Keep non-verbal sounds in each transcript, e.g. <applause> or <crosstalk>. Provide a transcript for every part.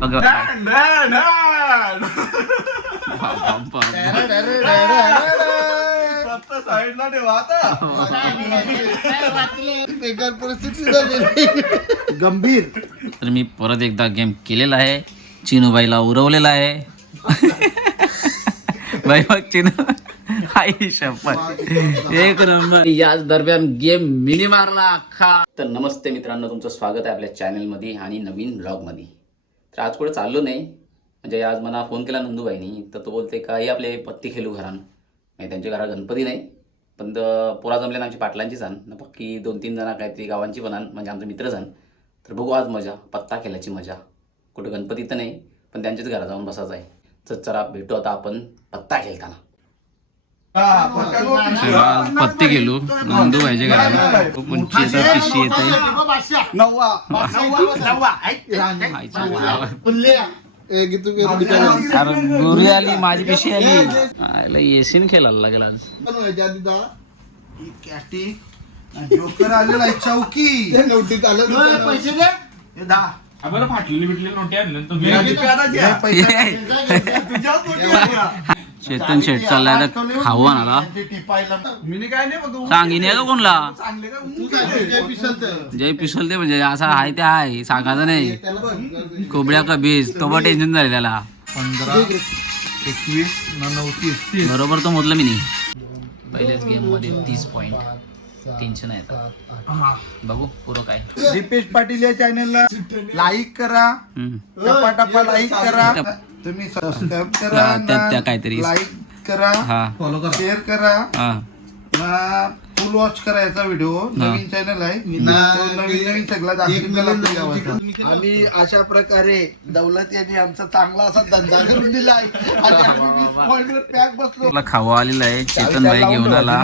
बघ. साईडला ठेवा आता बेकार परिस्थिती झाली गंभीर. तर मी परत एकदा गेम केलेला आहे. चिनूबाईला उरवलेला आहे. बाई मग चिनू. आई शपथ. एक नंबर. याच दरम्यान गेम मिनी मारला अख्खा. तर नमस्ते मित्रांनो तुमचं स्वागत आहे आपल्या चॅनलमध्ये आणि नवीन ब्लॉगमध्ये तर आज कुठे चाललो नाही. म्हणजे आज मला फोन केला नंदूबाईनी तर तो बोलते का हे आपले पत्ती खेळू घरान. म्हणजे त्यांच्या घरात गणपती नाही पण द- पोरा जमल्या आमची पाटलांची जाण बाकी दोन तीन जणं काहीतरी गावांची पण म्हणजे आमचे मित्र जाण तर बघू आज मजा पत्ता खेळायची मजा. कुठं गणपती तर नाही पण त्यांच्याच घरात जाऊन बसायचं आहे. तर चला भेटू आता आपण पत्ता खेळताना. पत्ते गेलो. नंदू पाहिजे घराला. कोणची येतात पिशी येते. अरे गोरी आली माझी पिशी आली. येशीन खेळायला लागेल आज. जोकर आलेला चौकी. ते. हे दहा. बरं फाटलेली बिटलेली नोटी आणलं ना चेतन शेट चाललाय तर खाऊ आणाला मी काय नाही बघू सांगिने का कोणला? चांगले का? तू काय जय पिसलतं. जय पिसलते म्हणजे असं आहे ते आहे सांगायचं नाही. त्याला बघ. कोबड्या का बीज तो पण टेन्शन झाले त्याला. पंधरा एकवीस बरोबर तो मोजलं मी नाही पहिल्याच गेममध्ये तीस पॉइंट टेन्शन आहे बघू पुरं काय. दीपेश पाटील या चॅनलला लाईक करा. हम्म. टप्पा टप्पा लाईक करा तुम्ही सबस्क्राईब करा हा, त्या- त्या काहीतरी. लाईक करा हा. शेअर करा. हा. फुल वॉच करा याचा व्हिडिओ नवीन चॅनल आहे. तो नवीन नवीन सगळा लागतो गावाचा. आणि अशा प्रकारे दौलत यांनी आमचा चांगला असा धंदा करून दिला आहे आणि आम्ही वीस point वर पॅक बसलो. तुला खावा आलेला आहे चेतन भाई घेऊन आला.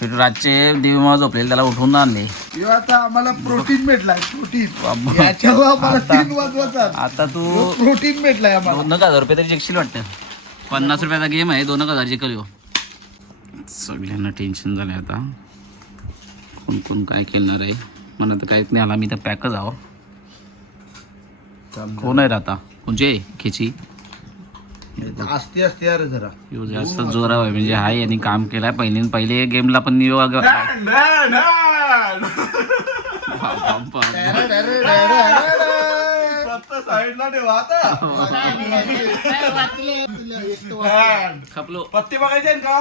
शेवटी रातचे दिवमा झोपलेले त्याला उठवून आणले. आता आम्हाला प्रोटीन भेटलाय प्रोटीन बाबा. याच्यावर आम्हाला तीन वाजवतात आता तू प्रोटीन भेटलाय आम्हाला. दोन एक हजार रुपये तरी जिंकशील वाटतं. पन्नास रुपयाचा गेम आहे दोन एक हजार जिंकल ह्यो. सगळ्यांना टेन्शन झालंय आता. कोण कोण काय खेळणार आहे? मला तर काहीच नाही आला मी तर पॅकच आहो. कोण आहे रे आता? म्हणजे खेची? असते असते अरे जरा ह्यो जास्त जोरा आहे म्हणजे हाय यांनी काम केलंय पहिले पहिले गेमला पण अगं- साईडला ठेवा आता खपलो पत्ते बघायचे आहेत का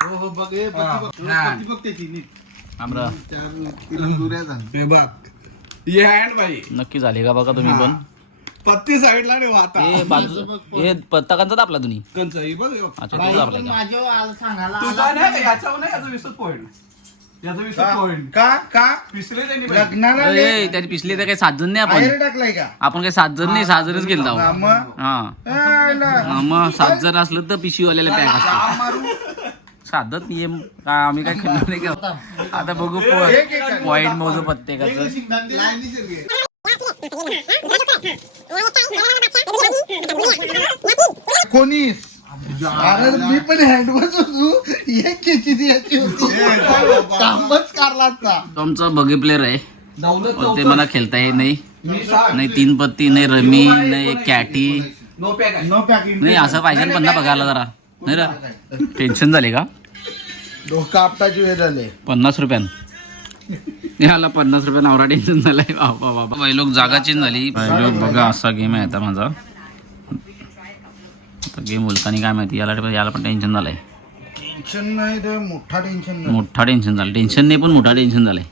हो हो बघ ए, पत्ती बघ. पत्ती बघ त्याची नीट. आमरा चार किलो दुऱ्या झाल्या. हे बघ ये हँड भाई नक्की झाले का बघा तुम्ही पण पत्ती साईडला आता हे <laughs> बाजू हे पत्ता कंचा दाबला तुम्ही. कंच ही बघ ह्यो. अच्छा तू दाबलाय का? तुझा नाही. याच्यावर नाही याचा वीसच पॉईंट याचा वीसच पॉईंट का? का? पिसले त्यांनी लग्नाला ए, त्याची पिसली तर काही सात जण नाही आपण. टाकलाय का? आपण काही सात जण नाही सहा जणच गेलो हा, मग? हा. हा, मग सात जण असलं तर पिशवी वाल्याला पॅक असतो. साधत नियम का आम्ही काय खेळणार नाही का? आता बघू पॉइंट मोजू प्रत्येकाचं. कोणीस अरे मी पण हँडवॉश होतो. एक केची याची होती? कामच कारला तुमचा बगी प्लेअर आहे. पण ते मला खेळता येत नाही. नाही तीन पत्ती नाही रमी नाही कॅटी. नो नाही असं पाहिजे ना पन्ना बघायला जरा. नाही ना? टेन्शन झाले का? डोकं आपटाची वेळ झाले. पन्नास रुपयान. याला पन्नास रुपयान आवडा टेन्शन झालंय. बाबा बाबा काही लोक जागा चेंज झाली. लोक बघा असा गेम आहे आता माझा. आता गेम बोलताना काय माहिती याला याला पण टेन्शन झालंय. टेन्शन नाही ते मोठा टेन्शन मोठा टेन्शन झालं. टेन्शन नाही पण मोठा टेन्शन झालंय.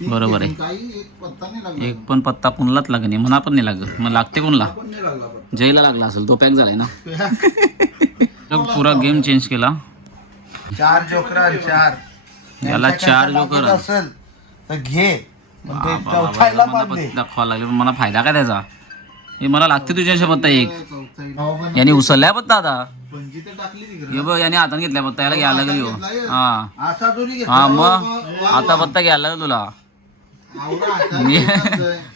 बरोबर आहे. एक पत्ता नाही लागला. एक पण पत्ता कुणलाच लाग नाही. म्हणा पण नाही लागत. मग लागते कोणला? पण नाही लागला पण. जयला लागला असेल तो पॅक झालाय ना. <laughs> पुरा गेम चेंज केला. चार जोकरा चार. याला चार जोकर असेल. तर घे. पण ते चौथायला बांधले दाखवा लागले पण मला फायदा काय त्याचा? हे मला लागते तुझ्या पत्ता एक. एक. याने उचललाय पत्ता आता? हे बघ याने हाताने घेतलाय पत्ता याला घ्यायला लागेल ह्यो. हा. असा जोरी घेतला. हा मग? आता पत्ता घ्यायला लागेल तुला. हातात.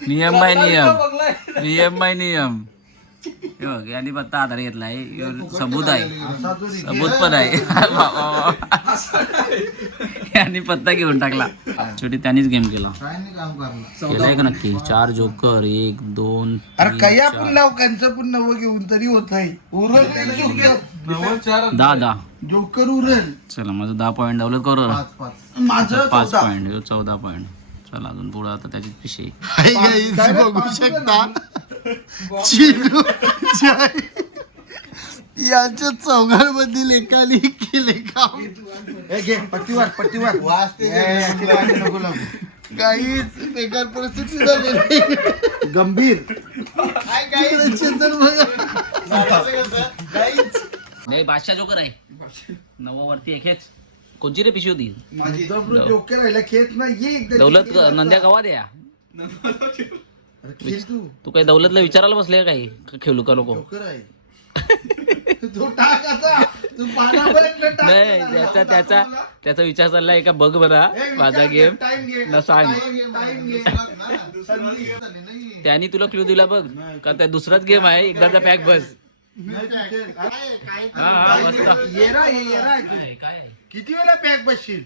नियम बाय नियम. नियम बाय नियम. हे बघ यांनी पत्ता आधार घेतलाय सबूत आहे. सबूत पण आहे. <laughs> यांनी पत्ता घेऊन टाकला. शेवटी त्यांनीच गेम केला. काय नाही काम करणार केलाय का नक्की? चार जोकर एक दोन अरे कया चार. पण नाव कंचं पण नवं घेऊन तरी होत नाही. दहा दहा. जोकर उरल. चला माझं दहा पॉईंट डेव्हलप करू पाच पाच. माझं पाच चौदा. पॉईंट चौदा पॉईंट चला अजून पुढे आता त्याची पिशे बघू शकता. चिनू जय यांच्या चौघांमधील एकाने केले काम. घे पट्टीवर पट्टीवर नको लागू. काहीच बेकार परिस्थिती झालेली गंभीर. चेतन बघा नाही बादशा जोकर आहे. नवा वरती एक हेच कोणची रे पिशवी होती? मुद्दामून जोकर राहिला खेच ना ये एकदा दौलत नंद्या गावात या. अरे खेळ तू. तू काय दौलतला विचारायला बसले काही खेळू का नको? जोकर आहे. तू टाक आता. तू पानावर एकदा टाक नाही. त्याचा त्याचा त्याचा विचार चाललाय का? बघ बरा ए, विचार माझा गेम time. ना सांग. Time घे, time घे. संधी. त्यांनी तुला क्लू दिला बघ का त्या दुसराच गेम आहे? एकदाचा पॅक बस. नाही, तू खेळ. हा हा मस्त. येरा ये येरा आहे. तू. काय किती वेळा पॅक बसशील?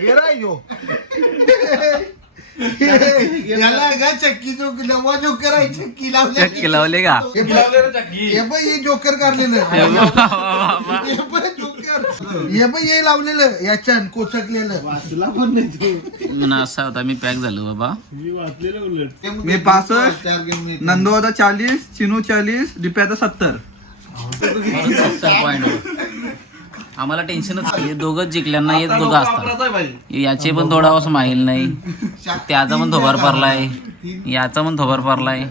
येरा यो. <laughs> <laughs> याला का चक्की जो नवा जोकर आहे चक्की लावल्या चक्की लावले का? हे बघ, हे हे जोकर काढलेलं. हे बाबा. हे जोकर. हे हे लावलेलं. याच्यान कोचकलेलं. पण नाही असा होता मी पॅक झालो बाबा. मी पासष्ट नंदोदा चालीस चिनू चालीस दिप्याचा सत्तर. सत्तर पॉईंट आम्हाला टेन्शनच. हे दोघंच जिंकल्यांना येत दोघं असतात. याचे पण थोडा असं माहील नाही. त्याचा पण थोबार पडलाय याचा पण थोबार पडलाय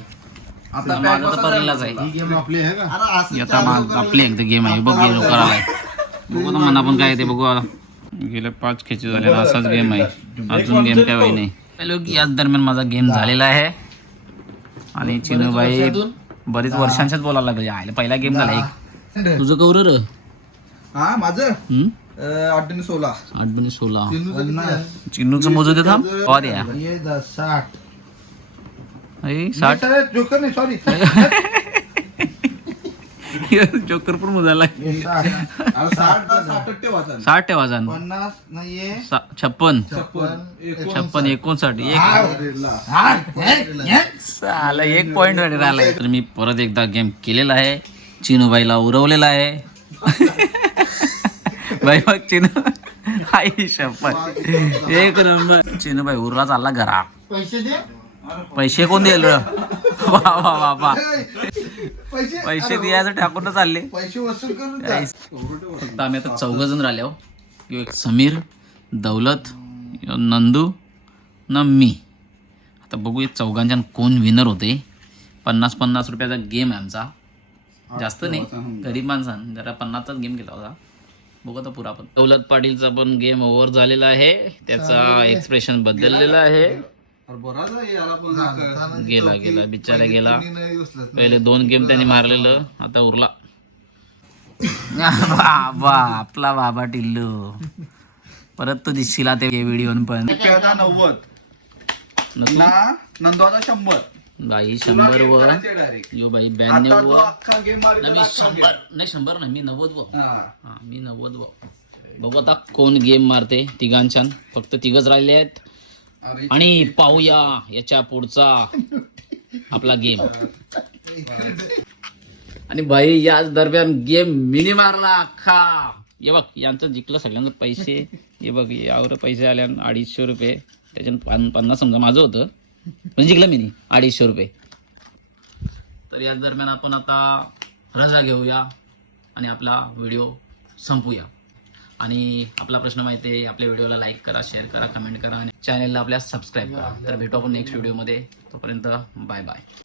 माझा तर पडलेलाच आहे. गेम आपली आहे का? ही आता मा- आपली एकदा गेम आहे. बघ गेम करायलाय बघू ना मना पण काय ते बघू आता. गेले पाच खेचे झाले असाच गेम आहे. अजून गेम काय होई नाही. हॅलो याच दरम्यान माझा गेम झालेला आहे. आणि चिनूबाई बरीच वर्षांच्याच बोलायला लागले. आयला पहिला गेम झाला एक. तुझं कौर र? हा माझं? हम्म? आठ आणि सोळा. आठ बने सोळा. चिन्नूचं मोजू दे थांब. कवा द्या. ये दस साठ. ऐ, साठ. जोकर नाही सॉरी जोकर <laughs> पण मोजायला साठ. ठेवा जाण पन्नास नाहीये. छप्पन. छप्पन छप्पन एकोणसाठ. एक साला एक पॉइंट राहिलाय तर मी परत एकदा गेम केलेला आहे. चिनूबाईला उरवलेला आहे. बाई मग चिनू आई शपथ. एक नंबर. चिनूबाई उरला चालला घरा. पैसे दे. पैसे कोण देईल र? वा वा वा वा. पैसे. द्यायचं टाकून चालले. पैसे वसूल करून जा. फक्त आम्ही आता चौघ जण राहिले हो. एक समीर दौलत नंदू न मी. आता बघू चौघांच्या कोण विनर होते. पन्नास पन्नास रुपयाचा गेम आहे आमचा. जास्त नाही. गरीब माणसां जरा पन्नासचाच गेम केला होता. बघू आता पुरा पण दौलत पाटीलचा पण गेम ओव्हर झालेला आहे. त्याचा एक्सप्रेशन बदललेला आहे. गेला गेला बिचारा गेला. पहिले दोन गेम त्यांनी मारलेलं. आता उरला. <laughs> बाबा आपला बाबा टिल्लू. परत तो दिसशील ते व्हिडिओ पण. नव्वद. नसलं? ना नंदोदा शंभर. बाई शंभर व यो बाई ब्याण्णव व। नाही शंभर नाही शंभर नाही मी नव्वद व। हा। मी नव्वद व। बघू आता कोण गेम मारते तिघांच्यान फक्त तिघच राहिले आहेत. आणि पाहूया याच्या पुढचा आपला गेम. आणि भाई याच दरम्यान गेम मिनी मारला अख्खा. हे बघ यांचं जिंकलं सगळ्यांचं पैसे. हे बघ यावर पैसे आले अडीचशे रुपये. त्याच्यात पन पन्नास समजा माझं होतं. पण जिंकलं मी अडीचशे रुपये. तर याच दरम्यान आपण आता रजा घेऊया आणि आपला व्हिडिओ संपूया. आणि आपला प्रश्न माहिती आहे आपल्या व्हिडिओला लाईक करा शेअर करा कमेंट करा आणि चॅनलला आपल्या सबस्क्राईब करा. तर भेटू आपण नेक्स्ट व्हिडिओमध्ये तोपर्यंत बाय बाय